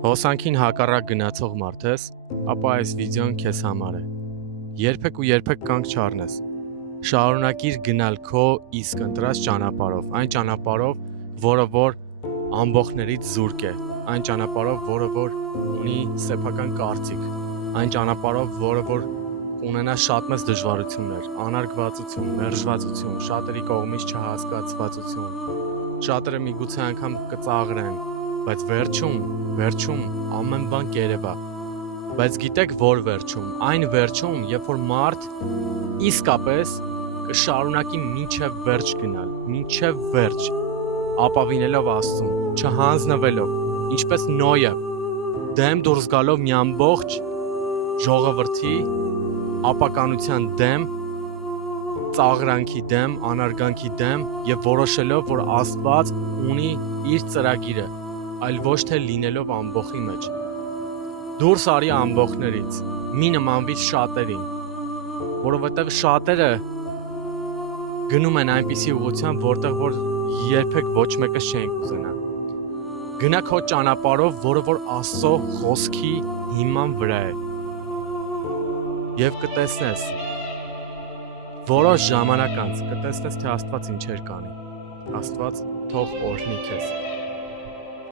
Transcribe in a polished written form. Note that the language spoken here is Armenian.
Հոսանքին հակառակ գնացող մարդ ես, ապա այս վիդեոն քեզ համար է։ Երբեք ու երբեք կանգ չառնես։ Շարունակիր գնալ քո իսկ ընտրած ճանապարհով, այն ճանապարհով, որը որ ամբողջներից զուրկ է, այն ճանապարհով, որը որ ունի սեփական կարծիք, այն ճանապարհով, որը որ կունենա շատ մեծ դժվարություններ, անարգվածություն, մերժվածություն, շատերի կողմից չհասկացվածություն։ Շատերը միգուցե անգամ կծաղրեն, բայց վերջում ամեն բան կերևա։ Բայց գիտեք որ վերջում, այն վերջում, երբ որ մարդ իսկապես կշարունակի մինչև վերջ գնալ, մինչև վերջ, ապավինելով Աստծուն, չհանձնվելով, ինչպես Նոյը, դեմ դուրս գալով մի ամբողջ ժողովրդի ապականության դեմ, ծաղրանքի դեմ, անարգանքի դեմ եւ որոշելով, որ Աստված ունի իր ծրագիրը, այլ ոչ թե լինելով ամբողջի մեջ։ Դուրս արի ամբողջներից, մի նմանվիր շատերին, որովհետև շատերը գնում են այնպիսի ուղղությամբ, որտեղ որ երբեք ոչ մեկը չենք ուզենա։ Գնա քո ճանապարհով, որը որ Աստծո խոսքի հիման վրա է։ Եվ կտեսնես, որոշ ժամանակ անց կտեսնես, թե Աստված ինչեր կանի։ Աստված թող օրհնի քեզ։